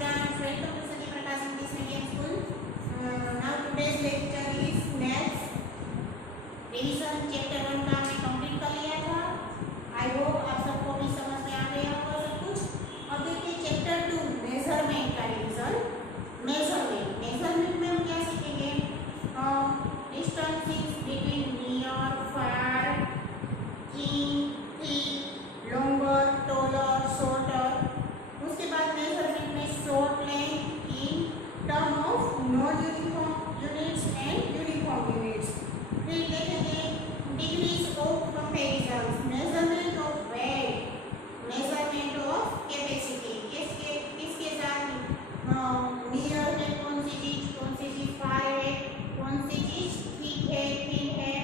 students, welcome to Sati Prakash English Medium School. Now today's lecture is maths. Revision chapter 1 का हमने complete कर लिया था. I hope आप सबको भी समझ में आ गया होगा सब कुछ. अब देखिए चैप्टर 2 मेजरमेंट का रिविजन. मेजरमेंट में हम क्या सीखेंगे? Distances between near, far, thin, thick, longer, taller, shorter. उसके बाद मेजरमेंट में short length in term of non uniform units and uniform units. फिर देखेंगे degrees of comparison, measurement of weight, measurement of capacity. किसके साथ नियर है कौन सी चीज फार है, कौन सी चीज ठीक है, थिन है.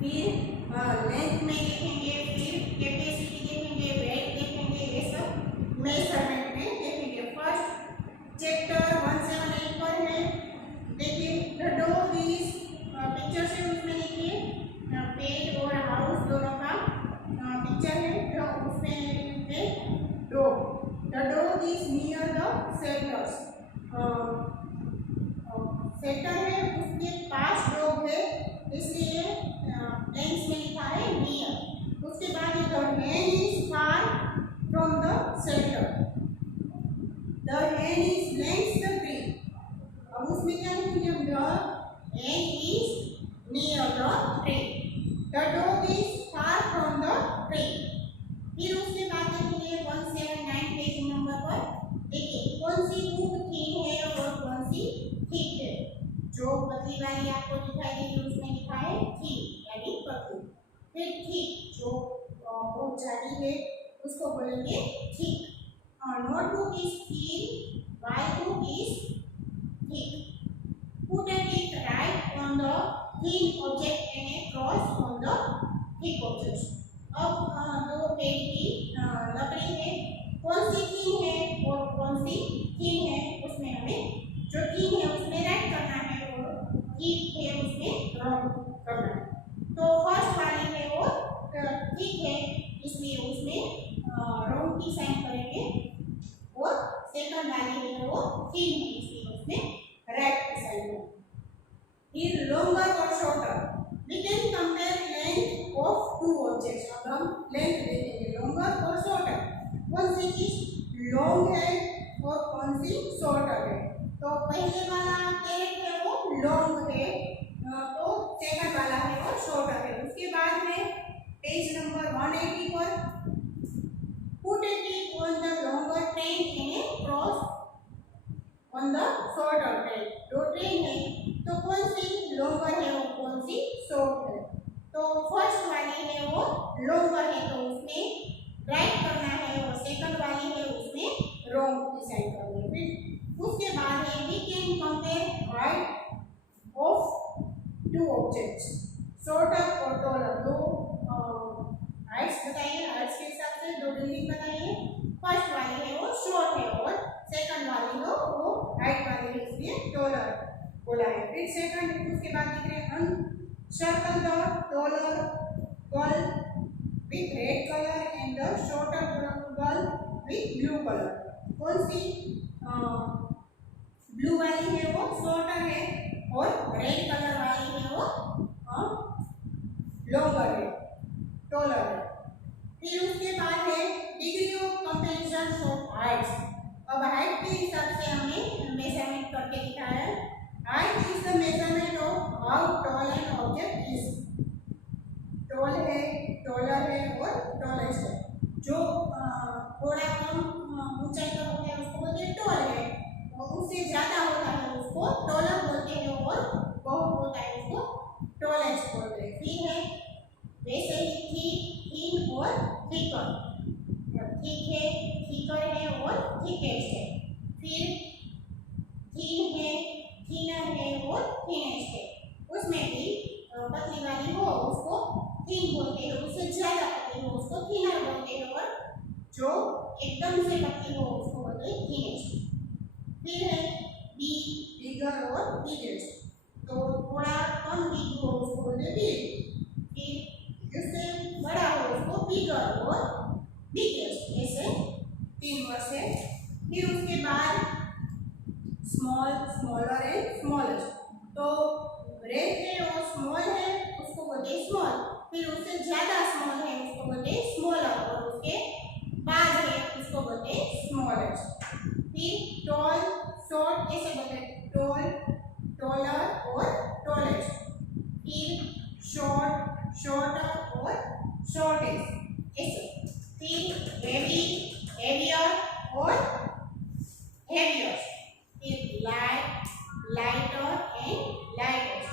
फिर लेंथ में देखेंगे, फिर कैपेसिटी देखेंगे, वेट देखेंगे. ये सब मेजरमेंट में देखेंगे. फर्स्ट चैप्टर 178 पर है. देखिए द डॉग इज पिक्चर से उसमें देखिए पेट और हाउस दोनों का पिक्चर है. जो उसमें है dog. The dog is near the setters. Setter है उसके पास डॉग है इसलिए लेंस में लिखा है नियर. उसके बाद the hand is far from the setter. The hand is lens the tree. अब उसमें क्या लिखेंगे? The hand is near the tree. The dog is far from the tree. फिर उसके बाद देखेंगे 179 पेज नंबर पर. देखिए कौन सी बुक थिन है और कौन सी थिक है. जो पतली वाली आपको दिखाई देगी उसमें लिखा है थिन यानी पतली. फिर थिक जो बहुत जाडी है उसको बोलेंगे thick. Notebook is thin while book is thick. Put a tick right on the thin object and a cross on the thick object. अब दो पेज की लकड़ी है, कौन सी थिन है और कौन सी थिन है उसमें हमें जो थिन है उसमें राइट करना है और थिक है उसमें रॉन्ग करना है. तो फर्स्ट वाली है वो थिक है इसलिए उसमें रॉन्ग की साइन करेंगे और सेकंड वाली है वो थिन है इसलिए उसमें राइट की साइन करेंगे. फिर लॉन्गर और shorter. We can compare length of two objects. अब हम लेंथ देखेंगे लॉन्गर और शॉर्टर. कौन सी चीज लॉन्ग है और कौन सी शॉर्टर है. तो पहले वाला कैरेट है वो लॉन्ग है तो सेकंड वाला है वो शॉर्टर है. उसके बाद में पेज नंबर 180 पर put A tick on the longer train and A cross on the shorter train. दो ट्रेन है तो कौन सी लॉन्गर है और कौन सी शॉर्ट है. तो फर्स्ट वाली है वो लॉन्गर है तो उसमें राइट करना है और सेकंड वाली है उसमें रॉन्ग की साइन करनी है. फिर उसके बाद है we can compare height of two objects shorter और टॉलर. दो हाइट्स बताइए, हाइट्स के हिसाब से दो बिल्डिंग बताइए. फर्स्ट वाली है वो शॉर्ट है और सेकंड वाली हो वो हाइट वाली है इसलिए टॉलर बोला है. फिर सेकंड उसके बाद दिख रहे हैं circle the taller girl with red color and the shorter girl with blue color. कौन सी ब्लू वाली है वो शॉर्टर है और रेड कलर वाली है वो लॉन्गर है टॉलर है. फिर उसके बाद है degree of comparison of heights. अब हाइट के हिसाब से हमें मेजरमेंट करके दिखाया है. Height is the measurement of how tall an object is. Tall है, टॉलर है और टॉलेस्ट है. जो थोड़ा कम ऊंचाई का होता है उसको बोलते हैं टॉल है और उससे ज्यादा होता है उसको टॉलर बोलते हैं और बहुत होता है उसको टॉलेस्ट बोलते हैं. फिर है वैसे ही थिक, थिन और थिकर. थिक है, थिकर है और थिकेस्ट है. फिर थिन है, थिनर है और थिनेस्ट है. उसमें भी पतली वाली हो उसको थिन बोलते हैं, उससे ज्यादा पतली हो उसको थिनर बोलते हैं और जो एकदम से पतली हो उसको बोलते हैं थिनेस्ट. फिर है बिगर और बिगेस्ट. तो थोड़ा कम बिग हो उसको बोलते हैं बिग. फिर जिससे बड़ा हो उसको बिगर और बिगेस्ट. ऐसे तीन वर्ड से फिर उसके बाद स्मॉल, स्मॉलर एंड स्मॉलेस्ट। तो रेड है और स्मॉल है उसको बोलते हैं स्मॉल, फिर उससे ज्यादा स्मॉल है उसको बोलते हैं स्मॉलर, और उसके बाद है उसको बोलते हैं स्मॉलेस्ट। फिर टॉल, शॉर्ट ऐसे बोलते हैं टॉल, टॉलर और टॉलेस्ट। फिर शॉर्ट, शॉर्टर और शॉर्टेस्ट ऐसे। फिर हेवी, हेवियर और हेवियस्ट। फिर लाइट, लाइटर एंड लाइटेस्ट।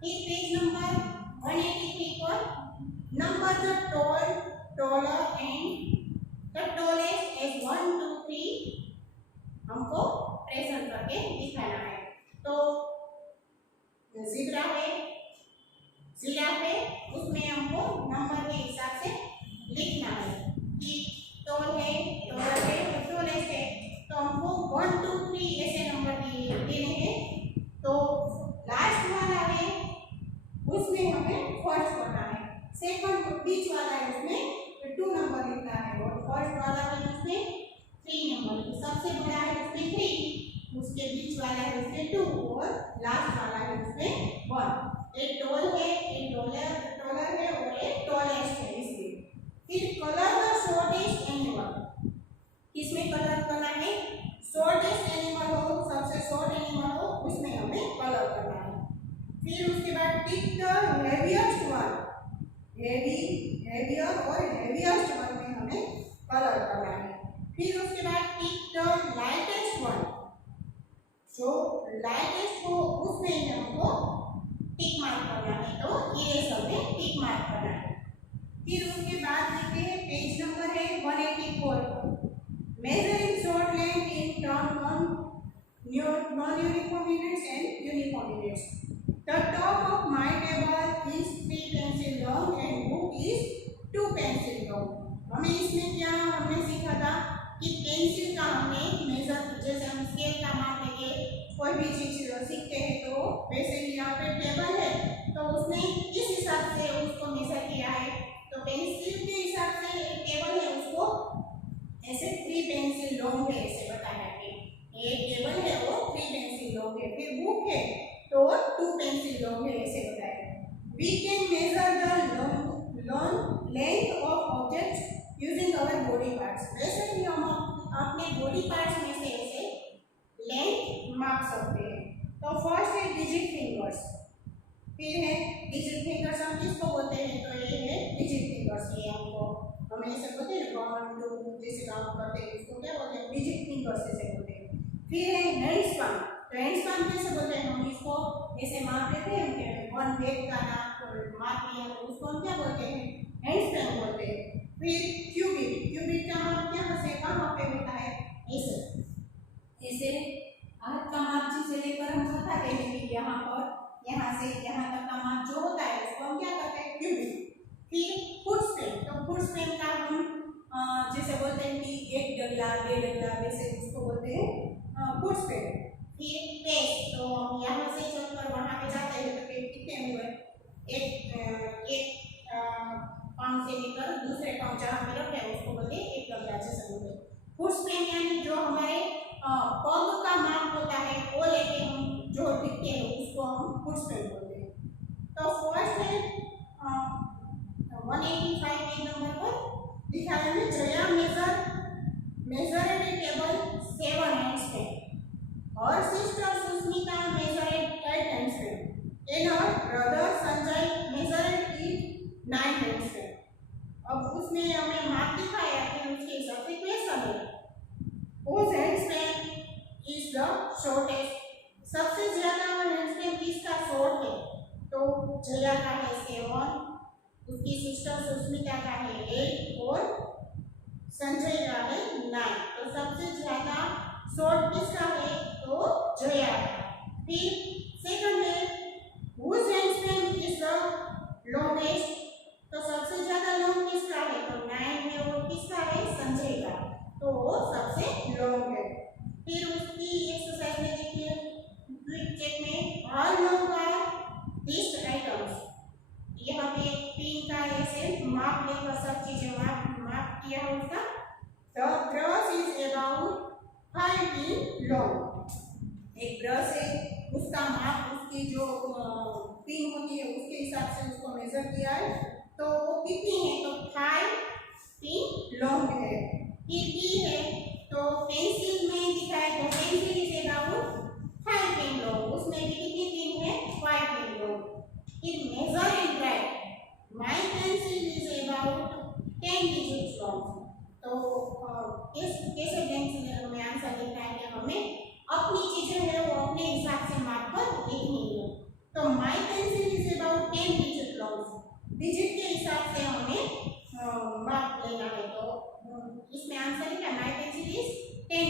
फिर पेज नंबर 183 पर number the tall, taller and the tallest as 1 2 3 हमको प्रेजेंट करके दिखाना है। तो ज़ीब्रा है, जिराफ है, उसमें हमको नंबर के हिसाब से लिखना है कि टॉल है, टॉलर है और टॉलेस्ट है। तो हमको 1 2 3 ऐसे नंबर देने हैं। तो लास्ट वाला है उसमें हमें फर्स्ट करना है, सेकंड बीच वाला है उसमें 2 नंबर लिखना है, और फर्स्ट वाला है उसमें 3 नंबर। सबसे बड़ा है उसमें 3, उसके बीच वाला है उसमें 2 और लास्ट वाला है उसमें 1। एक टॉल है, एक टॉलर है और एक टॉलेस्ट है इसलिए। फिर कलर द शॉर्टेस्ट एनिमल, इसमें कलर करना है शॉर्टेस्ट एनिमल हो, सबसे शॉर्ट एनिमल हो उसमें हमें कलर करना है। फिर उसके बाद tick the heaviest one, heavy, heavier और हेवीएस्ट वन में हमें कलर करना है। फिर उसके बाद टिक द लाइटेस्ट वन, जो लाइटेस्ट हो उसमें हमको टिक मार्क करना है, तो ये सब में टिक मार्क करना है। फिर उसके बाद देखते हैं पेज नंबर है 184, measuring short length in term on non uniform units and uniform units. The top of my table is 3 pencil long and book is 2 pencil long. हमें इसमें क्या हमने सीखा था कि पेंसिल का हमें मेजर, जैसे हम स्केल का माप लेके कोई भी चीज सीखते हैं तो वैसे ही यहाँ पे टेबल है तो उसने किस हिसाब से उसको मेजर किया है। तो पेंसिल के हिसाब से एक टेबल है उसको ऐसे 3 पेंसिल लॉन्ग है ऐसे बताया कि एक टेबल है वो 3 पेंसिल लॉन्ग है। फिर बुक है तो 2 पेंसिल लॉन्ग है ऐसे बताया। We can measure the long length of objects using our body parts. वैसे ही हम अपने बॉडी पार्ट्स में से ऐसे लेंथ माप सकते हैं। तो फर्स्ट है डिजिट फिंगर्स, फिर है डिजिट फिंगर्स हम किसको बोलते हैं, तो ये है डिजिट फिंगर्स। ये हमको हमें ऐसे बोलते हैं 1 2 जैसे काम करते हैं उसको क्या बोलते हैं, डिजिट फिंगर्स ऐसे बोलते हैं। फिर है हैंड स्पैन, तो हैंड स्पैन कैसे बोलते हैं, हम इसको ऐसे माप लेते हैं कि 1 लेग का माप लिया तो उसको हम क्या बोलते हैं, हैंड स्पैन बोलते हैं। फिर क्यूबिट, क्यूबिट का माप क्या से कहाँ पे होता है, ऐसे ऐसे हाथ का माप जिसे लेकर हम बताते हैं कि यहाँ पर यहाँ से यहाँ तक का माप जो होता है उसको हम क्या करते हैं, क्यूबिट। फिर फुट स्पैन, तो फुट स्पैन का हम जैसे बोलते हैं कि 1 डगला 2 डगला वैसे उसको बोलते हैं फुट स्पैन। फिर पेस, तो हम यहाँ से चलकर वहाँ पे जाते हैं तो पेज कितने हुए, एक पाँव से लेकर दूसरे पाँव जहाँ पे रखे हैं उसको बोलते हैं 1 डगला जैसे बोलते हैं। फुट स्पैन यानी जो हमारे पग का माप होता है वो लेके हम जो दिखते हैं उसको हम फुट स्पैन बोलते हैं। तो फर्स्ट है 185 पेज नंबर पर दिखाया है Jaya measure at table 7 handspan और sister Susmita measure at 8 handspan and और brother Sanjay measure at 9 handspan. अब उसमें हमें माप दिखाया है उसके हिसाब से क्वेश्चन है whose handspan is the shortest, सबसे ज्यादा हैंडस्पैन किसका शॉर्ट है, तो जया का है 7, उसकी सिस्टर सुस्मिता का है 8 और संजय का है 9। तो सबसे ज्यादा शॉर्ट किसका है, तो जया का। फिर सेकंड है whose handspan is the longest, तो सबसे ज्यादा लॉन्ग किसका है, तो 9 है और किसका है, संजय का, तो वो सबसे लॉन्ग है। फिर उसकी एक्सरसाइज में देखिए क्विक चेक में all long are list items, यहाँ पे पिन का ऐसे माप लेकर सब चीजें माप किया उसका। The brush is about 5 in long. एक ब्रश है, उसका माप उसकी जो पिन होती है उसके हिसाब से उसको मेजर किया है, तो वो कितनी है, तो 5 पिन लॉन्ग है। फिर बी है, तो पेंसिल में दिखाया, तो pencil is about 5 pin long, उसमें भी कितनी पिन है, 5 पिन लॉन्ग। फिर measure and write, my pencil is about 10 digit long. तो कैसे पेंसिल में आंसर लिखना है कि हमें अपनी चीजें है वो अपने हिसाब से माप कर लिखनी है। तो my pencil is about 10 digit long, digit के हिसाब से हमें माप लेना है। तो इसमें आंसर है my pencil is 10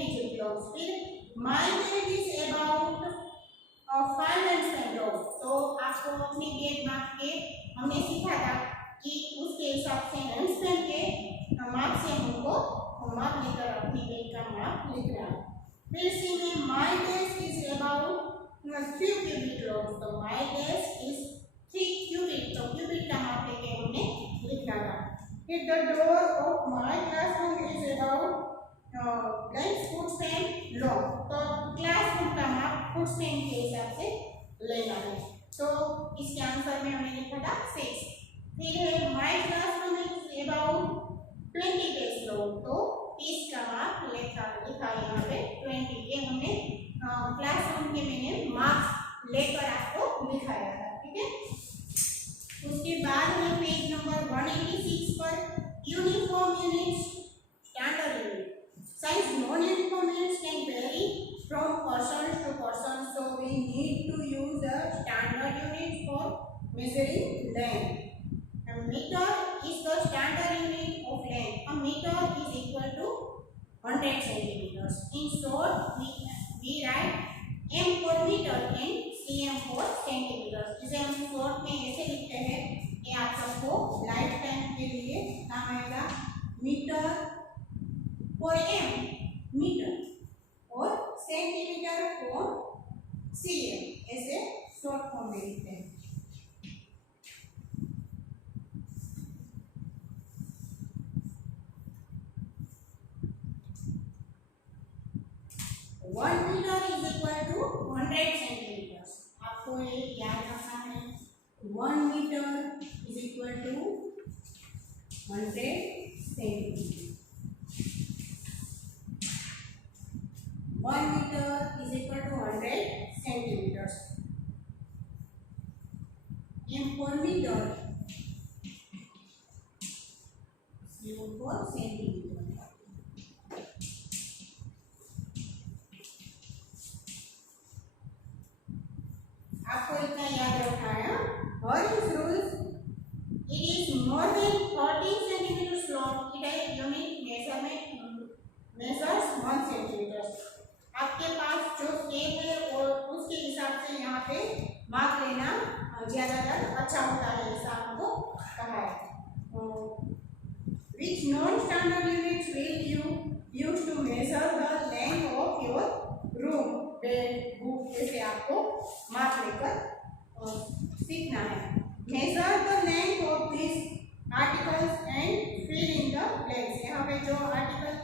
digit long. फिर my bed is about 5 and long, तो आपको अपनी बेड माप के हमने सीखा था कि उसके हिसाब से हैंडस्टैंड के माप से हमको माप लेकर अपनी बेड का माप लिखना है। फिर सी में my desk is about 3 cubic long, तो माय डेस्क इज 3 क्यूबिक, तो क्यूबिक का माप लेके हमने लिखना था। फिर the door of my classroom is about blank foot stand long, तो क्लासरूम का माप फुटस्टैंड के हिसाब से लेना है। तो इसके आंसर में हमने लिखा था 6। फिर है my classroom is about 20 desk long, तो 30 का माप लिखा यहाँ पे 20, ये हमने क्लासरूम के मैंने मार्क्स लेकर आपको लिखाया था, ठीक है। उसके बाद में पेज नंबर 186 पर uniform units, standard unit. Since non-uniform units can vary from person to person, so we need to use a standard unit for measuring length. A meter is the standard unit of length. A meter is equal to 100 centimeters. In short, we write m for meter and cm for centimeters. इसे हम short में ऐसे लिखते हैं कि आप सबको life time के लिए काम आएगा। मीटर for m मीटर और सेंटीमीटर for cm, ऐसे शॉर्ट फॉर्म में लिखते हैं। One metre is equal to 100 centimetre, आपको ये याद रखना है। 1 metre is equal to 100 centimetre. 1 meter is equal to 100 centimeters. M for meter, C for centimeter. आपको इतना याद रखना है। और इस rules, it is more than 30 centimeters long, it is unit measurement measures 1 centimeter. आपके पास जो स्केल है और उसके हिसाब से यहाँ पे माप लेना ज़्यादातर अच्छा होता है, ऐसा आपको कहा है। Which non-standard units will you use to measure the length of your room, bed, book, ऐसे आपको माप लेकर सीखना है। Measure the length of these articles and fill in the blanks. यहाँ पे जो आर्टिकल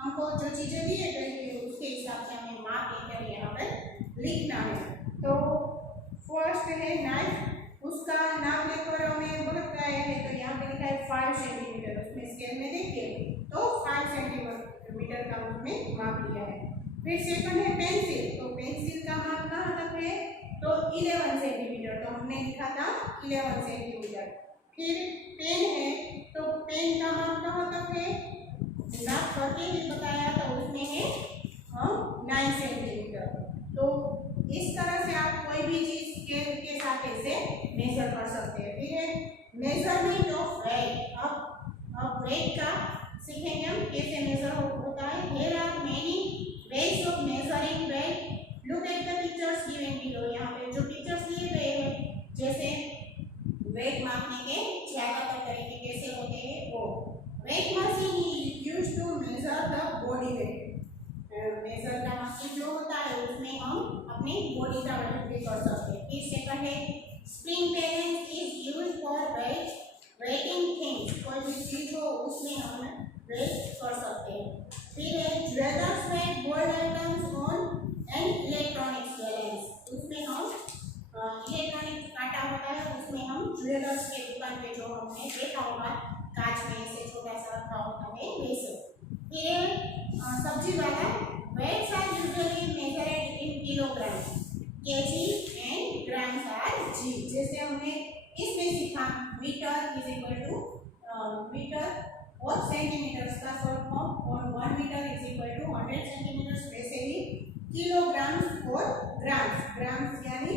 हमको जो चीजें दिए गई है उसके हिसाब से हमें माप लेकर यहाँ पर लिखना है। तो फर्स्ट है नाइफ, उसका नाम लेकर हमें बोल रहा है, तो यहाँ पे लिखा है 5 सेंटीमीटर, उसमें स्केल में देखिए तो 5 सेंटीमीटर का उसमें माप लिया है। फिर सेकंड है पेंसिल, तो पेंसिल का माप कहाँ तक है, तो 11 सेंटीमीटर, तो हमने लिखा था 11 सेंटीमीटर। फिर पेन है, तो पेन का माप कहाँ तक है, नाप करके ही बताया था, उसमें है 9 सेंटीमीटर। तो इस तरह से आप कोई भी चीज के साथ ऐसे मेजर कर सकते हैं। फिर है मेजरमेंट ऑफ वेट, अब वेट का सीखेंगे हम कैसे मेजर होता है। There are many ways of measuring weight, look at the pictures given below. यहाँ पे जो पिक्चर्स दिए गए हैं, जैसे वेट मापने के ज्यादातर तरीके कैसे होते हैं वो। Weight machine used to measure the body weight, measure का मशीन जो होता है उसमें हम अपनी बॉडी का वेट भी कर सकते हैं। फिर सेकंड है spring balance is used for waiting things, कोई भी चीज हो उसमें हम वेट कर सकते हैं। फिर है दुकान पे जो हमने देखा होगा कांच में से छोटा सा रखा होता है वैसे। फिर सब्जी वाला weights are usually measured in kilograms, kg and grams are g। जैसे हमने इसमें सीखा metre is equal to metre और सेंटीमीटर्स का शॉर्ट फॉर्म और 1 metre is equal to 100 centimetres, वैसे ही किलोग्राम्स और ग्राम्स, ग्राम्स यानी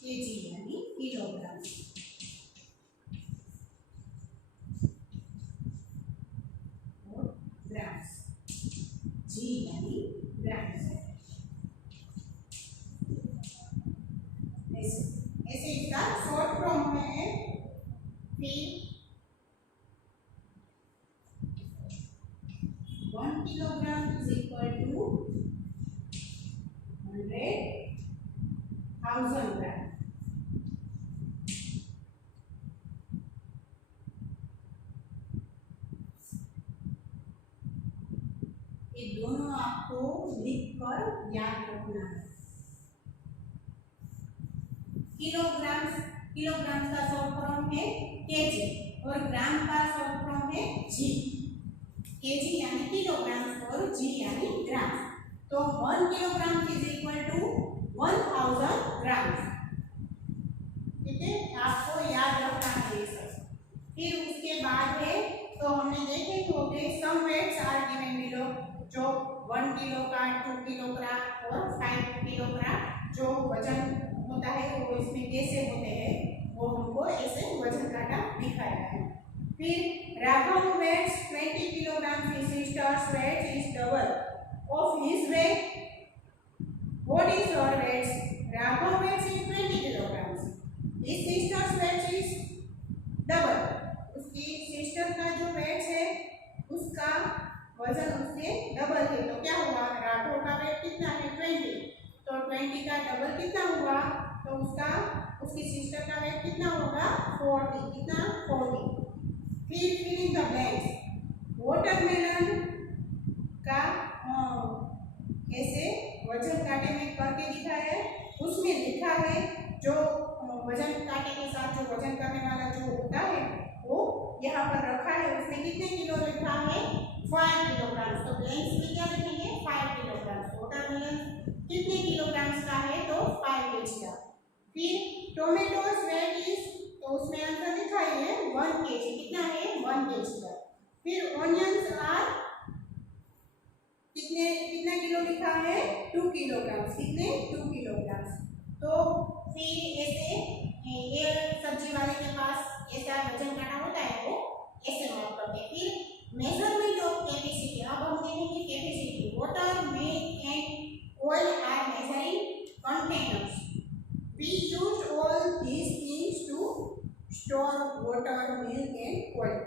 केजी यानी किलोग्राम और ग्राम्स जी यानी ग्राम्स। ऐसे ऐसे इसका शॉर्ट फॉर्म है। फिर 1 किलोग्राम इज इक्वल टू 100,000 ग्राम। ये दोनों आपको लिखकर याद रखना है। किलोग्राम्स, किलोग्राम्स का शॉर्ट फॉर्म है केजी और ग्राम का शॉर्ट फॉर्म है जी। केजी यानी किलोग्राम्स और जी यानी ग्राम। तो 1 kilogram is equal to 1000 grams. ठीक है, आपको याद रखना है ये सब। फिर उसके बाद है तो हमने देखे हो गए सम वेट्स आर गिवन बिलो, जो 1 किलो का 2 किलोग्राम और 5 किलोग्राम जो वजन होता है वो इसमें कैसे होते हैं वो हमको ऐसे वजन काटा दिखाया है। फिर Raghav weights 20 kilogram, his sister's weight is double of his weight. What is your weight? Raghav weight is 20 kilograms. His sister's weight is double. उसकी सिस्टर का जो वेट है उसका वजन उससे डबल है, तो क्या हुआ? राघव का वेट कितना है? 20, तो 20 का डबल कितना हुआ? तो उसका उसकी सिस्टर का वेट कितना होगा? 40। कितना? 40। फिर फिलिंग द ब्लैंक्स। वाटरमेलन का ऐसे वजन कांटे में करके दिखा है, उसमें लिखा है जो वजन कांटे के साथ जो वजन करने वाला जो होता है वो यहाँ पर रखा है, उसमें कितने किलो लिखा है? 5 किलोग्राम। तो ब्लैंक्स में क्या लिखेंगे? 5 किलोग्राम। वाटरमेलन कितने किलोग्राम्स का है? तो 5 केजी का। फिर टोमेटोज वेट इज, तो उसमें आंसर लिखा है 1 केजी। कितना है? 1 केजी का। फिर ऑनियंस आर कितने, कितना किलो लिखा है? 2 किलोग्राम। कितने? 2 किलोग्राम। तो फिर ऐसे ये सब्जी वाले के पास ऐसा वजन काटा होता है वो ऐसे माप करते हैं। फिर मेजरमेंट ऑफ कैपेसिटी, अब हम देखेंगे capacity. Water, milk and oil are measuring containers. We used all these things to store water, milk and oil.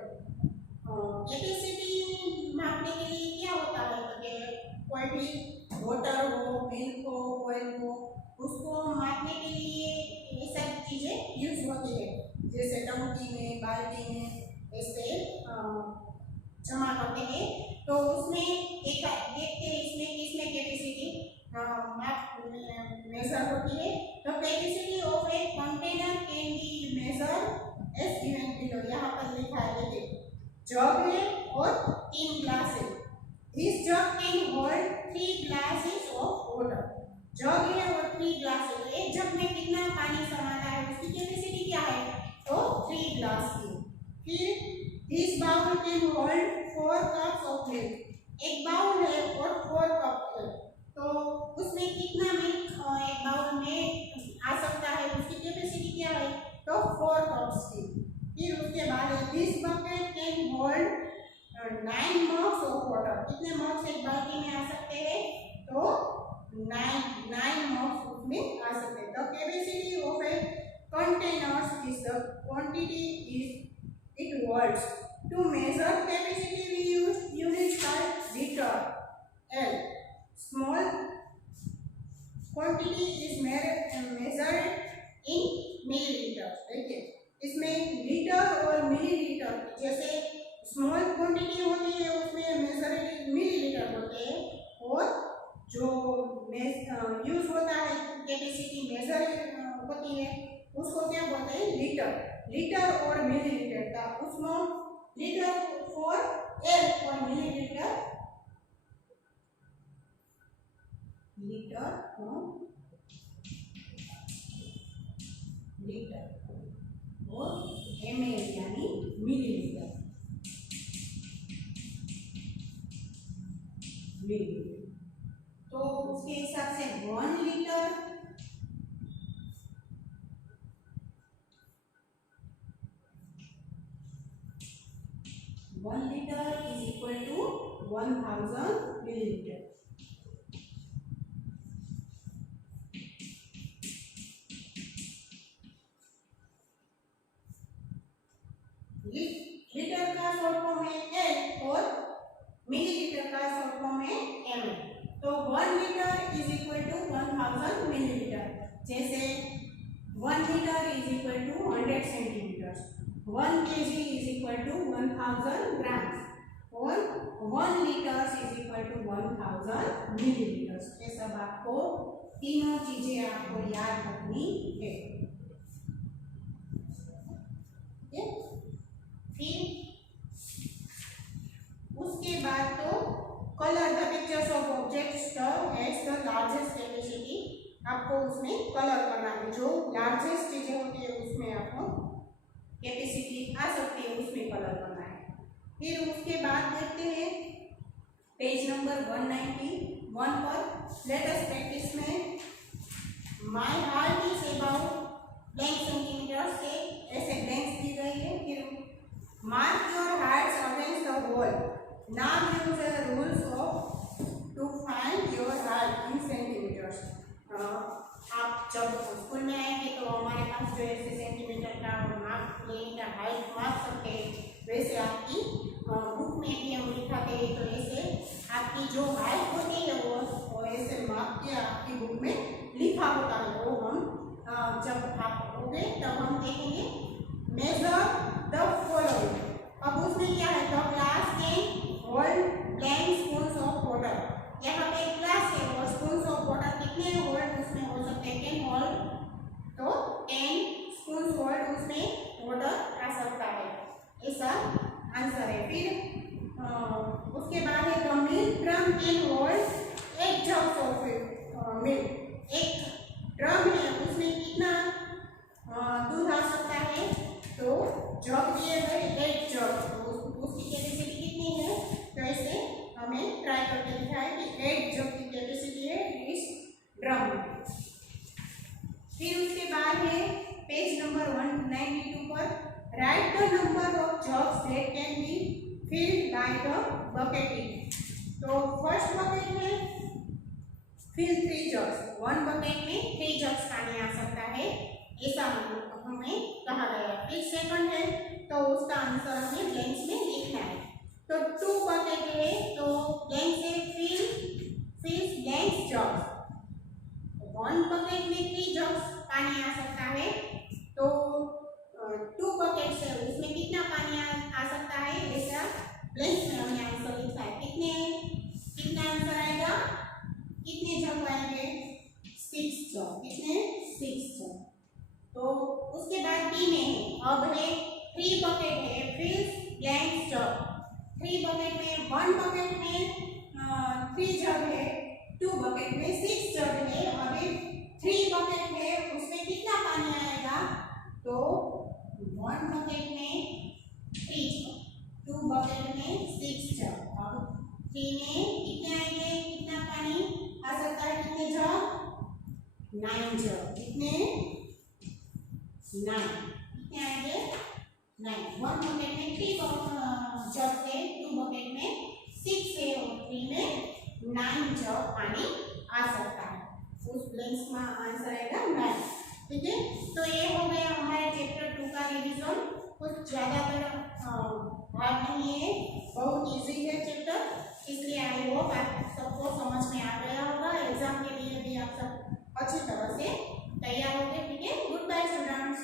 Capacity मापने के लिए क्या होता है? कोई भी वाटर हो, मिल्क हो, ऑयल हो, उसको मापने के लिए ये सब चीजें यूज होती है, जैसे टंकी में, बाल्टी में ऐसे जमा करते हैं। तो उसमें एक देखते हैं इसमें किसमें कैपेसिटी मेजर होती है। तो capacity of a container can be measure as given below. यहाँ पर लिखा है, देखिए जग है और 3 ग्लास है। This jug can hold 3 glasses of water. जग है और 3 ग्लास है, तो एक जग में कितना पानी समाता है? उसकी कैपेसिटी क्या है? तो 3 ग्लास की। फिर this bowl can hold 4 cups of milk. एक बाउल है और 4 कप है, तो उसमें कितना मिल्क एक बाउल में आ सकता है? उसकी कैपेसिटी क्या है? तो 4 कप्स की। फिर उसके बाद this bucket can hold 9 mugs of water. कितने मग्स एक बाल्टी में आ सकते हैं? तो 9 मग्स उसमें आ सकते हैं। The capacity of a container is the quantity is it holds. To measure capacity we use units called liter, L. Small quantity is measured in milliliter. देखिए इसमें लीटर और मिलीलीटर, जैसे स्मॉल क्वांटिटी होती है उसमें मेजर मिलीलीटर होते हैं, और जो यूज होता है कैपेसिटी मेजर होती है उसको क्या बोलते हैं, लीटर। लीटर और मिलीलीटर का उसमें लीटर फॉर एल और मिलीलीटर लीटर और ml यानी मिलीलीटर। तो उसके हिसाब से 1 litre 1 litre is equal to 1000 millilitre. Litre का शॉर्ट फॉर्म है एल और मिलीलीटर का शॉर्ट फॉर्म है एम। तो 1 litre is equal to 1000 millilitre. जैसे 1 litre is equal to 100 centimetre, 1 kg is equal to 1000 grams और 1 litre is equal to 1000 millilitre. ये सब आपको तीनों चीजें आपको याद रखनी है। फिर उसके बाद तो colour the pictures of objects as the largest capacity, आपको उसमें कलर करना है। जो लार्जेस्ट चीजें होती है उसमें आपको कैपेसिटी आ सकती है उसमें कलर करना है। फिर उसके बाद देखते हैं पेज नंबर 191 पर। लेट अस प्रैक्टिस में my height is about blank centimetre से ऐसे ब्लैंक्स दी गई है। फिर mark your heights against the wall, now use the rules of to find your height in centimetres. आप जब स्कूल में आएंगे तो हमारे पास जो ऐसे सेंटीमीटर का मार्क लेने का हाइट मार्क सकते हैं, वैसे आपकी बुक में भी हम लिखाते हैं। तो ऐसे आपकी जो हाइट होती है वो ऐसे मार्क के आपकी बुक में लिखा होता है। वो हम जब आप होंगे तब हम देखेंगे। मेजर द फॉलोइंग, अब उसमें क्या है, the glass can hold blank spoons of water. यहाँ पे ग्लास है और स्पून्स ऑफ वाटर कितने होल्ड उसमें हो सकते हैं, कैन होल्ड, तो 10 स्पून्स होल्ड उसमें वाटर आ सकता है, ऐसा आंसर है। फिर उसके बाद है the milk drum can hold 8 jugs of milk. एक ड्रम है उसमें कितना दूध आ सकता है, तो जग दिए गए 8 जग, तो उसकी कैपेसिटी कितनी है, तो ऐसे हमें ट्राई करके दिखाया कि 8 जग की कैपेसिटी है इस ड्रम में। फिर उसके बाद है पेज नंबर 192 पर, right the number of jugs that can be filled by the bucket. तो फर्स्ट बकेट में फिल 3 जग्स, 1 बकेट में 3 जग्स पानी आ सकता है, ऐसा हमें कहा गया। फिर सेकंड है तो उसका आंसर हमें ब्लैंक्स में लिखना है। तो 2 बकेट है तो ब्लैंक से फिल ब्लैंक्स जग्स, 1 बकेट में 3 जग्स पानी आ सकता है, तो 2 बकेट से उसमें कितना पानी आ सकता है, ऐसा ब्लैंक्स में हमने आंसर लिखा है। कितना आंसर आएगा, कितने जग आएंगे, 6 जग, कितने 6 जग। तो उसके बाद बी में है, अब है 3 बकेट है, फिर ब्लैंक जग। 3 बकेट में 1 बकेट में 3 जग है, 2 बकेट में 6 जग है। अभी 3 बकेट है उसमें कितना पानी आएगा, तो 1 बकेट में 3 जग, 2 बकेट में 6 जग। अब 3 में कितने आएंगे, कितना पानी आ सकता है, कितने जग, 9 जग, कितने 9, कितने आएंगे 9। 1 बकेट में 3 जग है, 2 बकेट में 6 है और 3 में 9 जग पानी आ सकता है। उस ब्लैंक्स में आंसर आएगा 9। ठीक है, तो ये हो गया हमारे चैप्टर 2 का रिवीजन। कुछ ज़्यादातर हार्ड नहीं है, बहुत इजी है चैप्टर, इसलिए आई होप आप सबको समझ में आ गया होगा। एग्जाम के लिए भी आप सब अच्छी तरह से तैयार होंगे। ठीक है, गुड बाय स्टूडेंट्स।